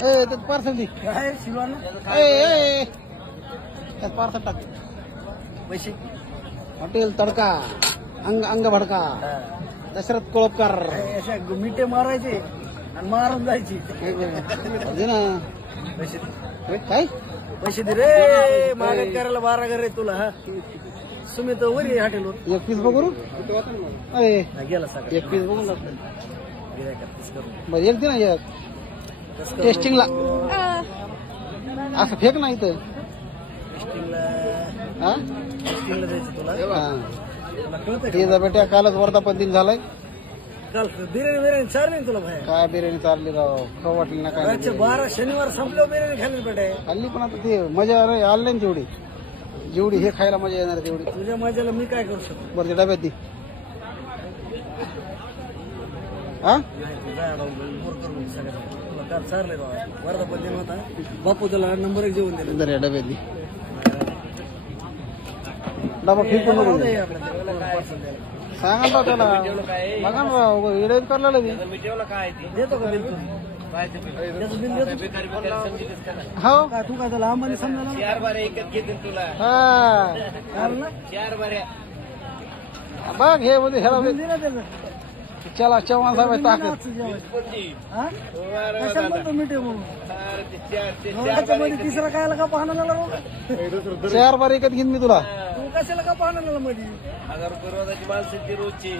त्यात पार्सल दे. काय शिवाना त्यात पार्सल टाक. पैसे हॉटेल तडका अंग अंग भडका दशरथ कोळपकर. अशा मिठे मारायचे आणि मारून जायची. दे ना पैसे काय पैसे दे रे. मागत करायला 12 घर रे तुला. हा सुमित वरी हॉटेलवर एक पीस बघू. अरे गेला सगळं. एक पीस बघून लागतं. गिरायकात करून बरं एक दे ना एक टेस्टिंगला. असं फेक नाही इथं. टेस्टिंगला हा टेस्टिंगला द्यायचं तुला. तुला कळतंय ते जा बेटा कालच वर्धापन दिन झालाय. काल बिर्याणी चालली ना तुला बाहेर. काय बिर्याणी चालली राव. खाऊ वाटली ना काय. रातचे 12 शनिवार संपलं बिर्याणी खाल्ली बेटा. खाल्ली पण आता ते मजा आली नाही तेवढी. जेवढी हे खायला मजा येणार तेवढी. तुझ्या माझ्याला मी काय करू शकतो. बरं ते डब्यात दे. हा तुला काल चाललंय बाबा. वर्धापन दिन होता. बापू तुला नंबर 1 जेवण दिलं. जर या डब्यात दे. डबा फेकून नको देऊ. सांगा ना त्याला. बघा ना राव इडे करलेलं ते. देतो का बिल तू. त्याचं बिल देतो. हो का तू काय त्याला अंबानी समजा ना. 4 बारे एकच घेतील तुला. हा कारण ना 4 बारे. बघ हे मध्ये ह्याला बिल दिलं त्याचं. चला चव्हाण साहेब ताकद. हा कशाला म्हणतो मिठे म्हणून. त्याच्यामध्ये तिसरा कायला का पाहणं झाला. 4 बार एकच घेईन मी तुला. तू कशाला का पाहणं झाला मध्ये. 1000 रुपये रोजाची माणसाची रोजची.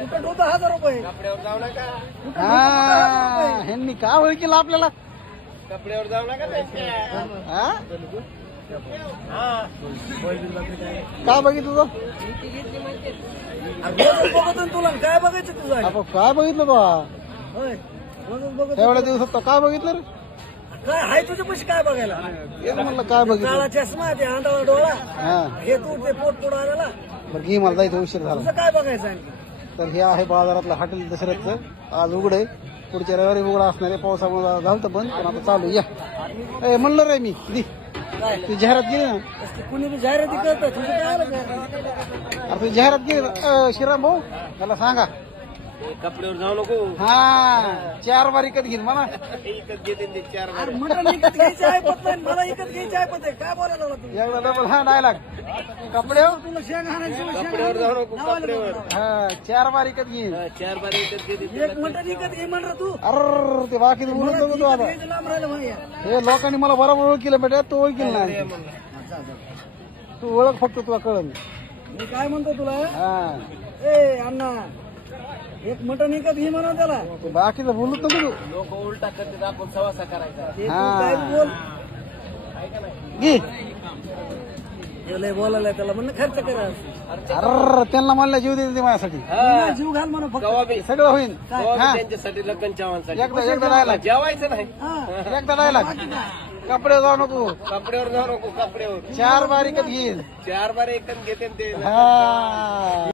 कुठं होतं 1000 रुपये. कपड्यावर जाऊ नका. हा ह्यांनी का ओळखीला आपल्याला. कपड्यावर जाऊ नका त्यांच्या. हा हा काय बघितलं तुझं. रोजच बघतो तुला काय बघायचं तुझं. आपण काय बघितलं बा होय रोजच बघतो. एवढ्या दिवसात तर काय बघितलं रे. काय हाय तुझे पैसे काय बघायला. तेच म्हणलं काय बघितलं. काळा चष्मा ते आंधळा डोळा हा हे तू ते पोट पुढं आलेला. बरं घे मला जायचं उशीर झाला. तुझं काय बघायचं आणखी. तर हे आहे बाजारातलं हॉटेल दशरथचं. आज उघड आहे. पुढच्या रविवारी उघड असणार आहे. पावसामुळे झालं बंद पण आता चालू. या म्हणलं रे मी दी काय ती जाहिरात गेली ना. कुणी बी जाहिराती करतोय तुझं काय आलं काय. अरे तुझी जाहिरात गेली श्रीराम भाऊ त्याला सांगा. कपड्यावर जाऊ नको. हा 4 बार विकत घेईन मला. एकच घेते ते 4 अरे बारे. मटण विकत घ्यायची ऐपत नाही मला विकत घ्यायची ऐपत आहे. काय बोलायला लागला तू. एकदा डबल हा डायलॉग कपड्यावर. तुला शेंग आणायची कपड्यावर जाऊ नको. कपड्यावर हा 4 बार विकत घेईन. 4 बारे एकच घेते. एक मटण विकत घे म्हणलं तू. अरे ते बाकी बोलत मला नको तू आता. घ्यायचं लांब राहिलं भैया. हे लोकांनी मला बरोबर ओळखीलं बेटा. तू ओळखील नाही. तू ओळख फक्त तुला कळलं. मी काय म्हणतो तुला. हा ए अण्णा एक मटण विकत घे म्हणा त्याला. ते बाकीचं बोलत नको तू. लोक उलटा करतात आपण सवासा करायचा. ते तू हा. काय बोल. घे. हे लय बोलायला त्याला म्हणलं खर्च करा. अरे त्यांना म्हणलं जीव देते माझ्यासाठी. तुला जीव घाल म्हणा फक्त. कवा बी सगळं होईल. हा त्यांच्यासाठी लग्न चावांसाठी एकदा डायलॉग. जेवायचं नाही. हा एकदा डायलॉग. कपडे जाऊ नको. कपड्यावर जाऊ नको. कपड्यावर 4 बार विकत घेईन. 4 बारे एकच घेते ते. हा